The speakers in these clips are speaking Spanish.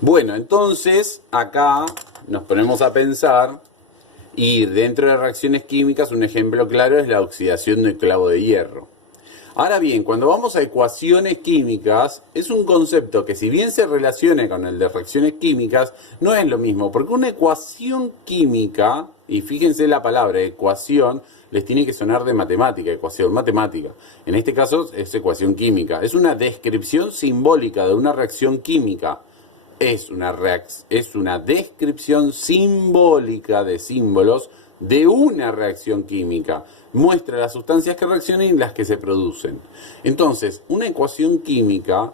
Bueno, entonces acá nos ponemos a pensar y dentro de reacciones químicas un ejemplo claro es la oxidación del clavo de hierro. Ahora bien, cuando vamos a ecuaciones químicas, es un concepto que si bien se relaciona con el de reacciones químicas, no es lo mismo, porque una ecuación química, y fíjense la palabra ecuación, les tiene que sonar de matemática, ecuación matemática. En este caso es ecuación química, es una descripción simbólica de una reacción química. Es una descripción simbólica de símbolos de una reacción química. Muestra las sustancias que reaccionan y las que se producen. Entonces, una ecuación química,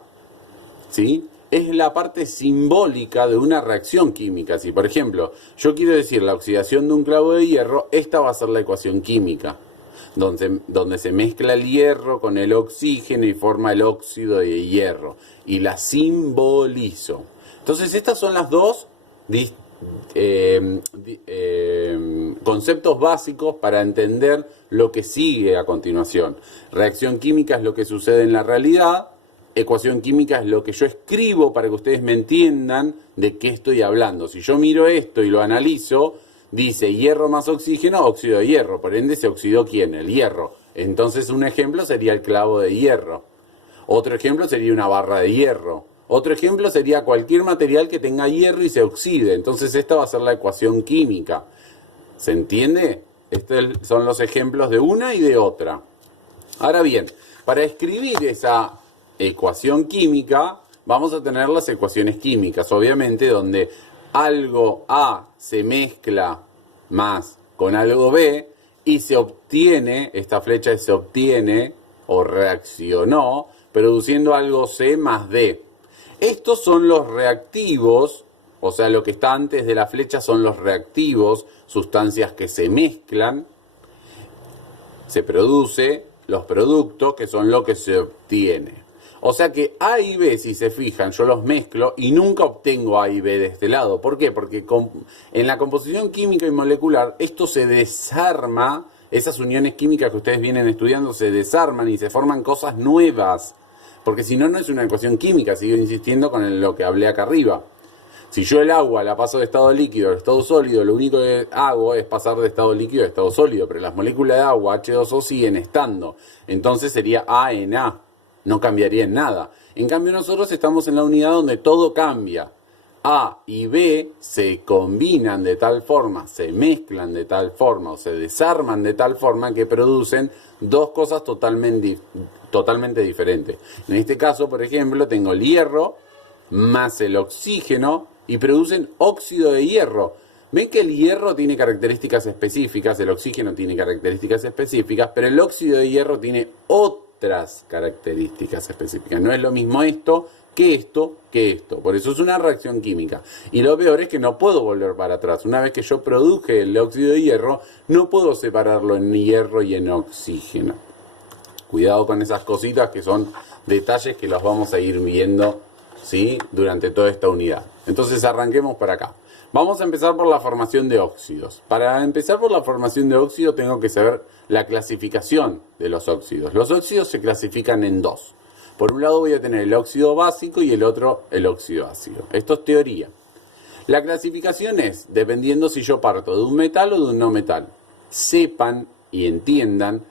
¿sí?, es la parte simbólica de una reacción química. Si, por ejemplo, yo quiero decir la oxidación de un clavo de hierro, esta va a ser la ecuación química, donde se mezcla el hierro con el oxígeno y forma el óxido de hierro. Y la simbolizo. Entonces, estas son las dos conceptos básicos para entender lo que sigue a continuación. Reacción química es lo que sucede en la realidad. Ecuación química es lo que yo escribo para que ustedes me entiendan de qué estoy hablando. Si yo miro esto y lo analizo, dice hierro más oxígeno, óxido de hierro. Por ende, ¿se oxidó quién? El hierro. Entonces, un ejemplo sería el clavo de hierro. Otro ejemplo sería una barra de hierro. Otro ejemplo sería cualquier material que tenga hierro y se oxide. Entonces esta va a ser la ecuación química. ¿Se entiende? Estos son los ejemplos de una y de otra. Ahora bien, para escribir esa ecuación química, vamos a tener las ecuaciones químicas, obviamente, donde algo A se mezcla más con algo B y se obtiene, esta flecha se obtiene o reaccionó, produciendo algo C más D. Estos son los reactivos, o sea, lo que está antes de la flecha son los reactivos, sustancias que se mezclan, se produce los productos que son lo que se obtiene. O sea que A y B, si se fijan, yo los mezclo y nunca obtengo A y B de este lado. ¿Por qué? Porque en la composición química y molecular esto se desarma, esas uniones químicas que ustedes vienen estudiando se desarman y se forman cosas nuevas. Porque si no, no es una ecuación química, sigo insistiendo con lo que hablé acá arriba. Si yo el agua la paso de estado líquido a estado sólido, lo único que hago es pasar de estado líquido a estado sólido, pero las moléculas de agua, H2O, siguen estando. Entonces sería A en A, no cambiaría en nada. En cambio nosotros estamos en la unidad donde todo cambia. A y B se combinan de tal forma, se mezclan de tal forma o se desarman de tal forma que producen dos cosas totalmente diferentes. En este caso, por ejemplo, tengo el hierro más el oxígeno y producen óxido de hierro. Ven que el hierro tiene características específicas, el oxígeno tiene características específicas, pero el óxido de hierro tiene otras características específicas. No es lo mismo esto que esto que esto. Por eso es una reacción química. Y lo peor es que no puedo volver para atrás. Una vez que yo produje el óxido de hierro, no puedo separarlo en hierro y en oxígeno. Cuidado con esas cositas que son detalles que los vamos a ir viendo, ¿sí?, durante toda esta unidad. Entonces arranquemos para acá. Vamos a empezar por la formación de óxidos. Para empezar por la formación de óxidos tengo que saber la clasificación de los óxidos. Los óxidos se clasifican en dos. Por un lado voy a tener el óxido básico y el otro el óxido ácido. Esto es teoría. La clasificación es dependiendo si yo parto de un metal o de un no metal. Sepan y entiendan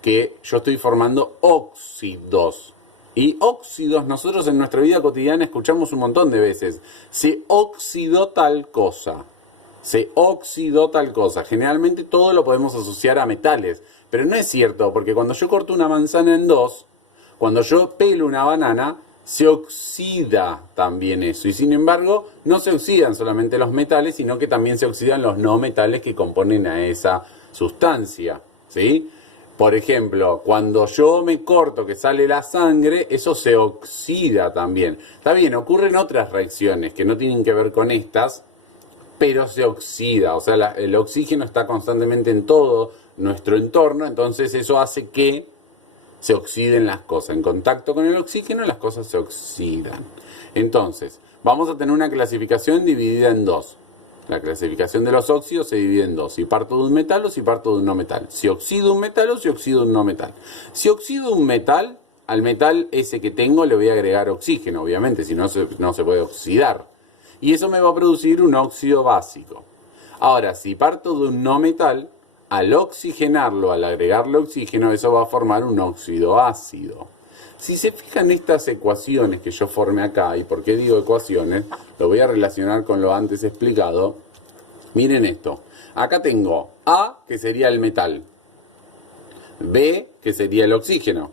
que yo estoy formando óxidos. Y óxidos nosotros en nuestra vida cotidiana escuchamos un montón de veces. Se oxidó tal cosa. Se oxidó tal cosa. Generalmente todo lo podemos asociar a metales. Pero no es cierto, porque cuando yo corto una manzana en dos, cuando yo pelo una banana, se oxida también eso. Y sin embargo, no se oxidan solamente los metales, sino que también se oxidan los no metales que componen a esa sustancia, ¿sí? Por ejemplo, cuando yo me corto que sale la sangre, eso se oxida también. Está bien, ocurren otras reacciones que no tienen que ver con estas, pero se oxida. O sea, el oxígeno está constantemente en todo nuestro entorno, entonces eso hace que se oxiden las cosas. En contacto con el oxígeno, las cosas se oxidan. Entonces, vamos a tener una clasificación dividida en dos. La clasificación de los óxidos se divide en dos. Si parto de un metal o si parto de un no metal. Si oxido un metal o si oxido un no metal. Si oxido un metal, al metal ese que tengo le voy a agregar oxígeno, obviamente, si no, no se puede oxidar. y eso me va a producir un óxido básico. Ahora, si parto de un no metal, al oxigenarlo, al agregarle oxígeno, eso va a formar un óxido ácido. Si se fijan estas ecuaciones que yo formé acá, y por qué digo ecuaciones, lo voy a relacionar con lo antes explicado. Miren esto. Acá tengo A, que sería el metal. B, que sería el oxígeno.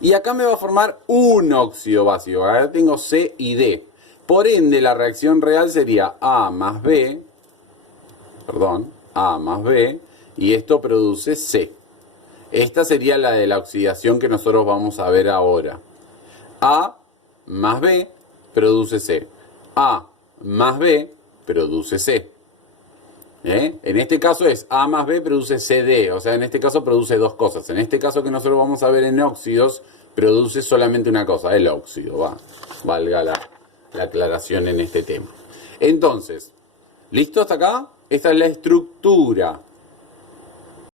Y acá me va a formar un óxido básico. Acá tengo C y D. Por ende, la reacción real sería A más B, y esto produce C. Esta sería la de la oxidación que nosotros vamos a ver ahora. A más B produce C. A más B produce C. En este caso es A más B produce CD, o sea, en este caso produce dos cosas. En este caso que nosotros vamos a ver en óxidos, produce solamente una cosa, el óxido. Valga la aclaración en este tema. Entonces, ¿listo hasta acá? Esta es la estructura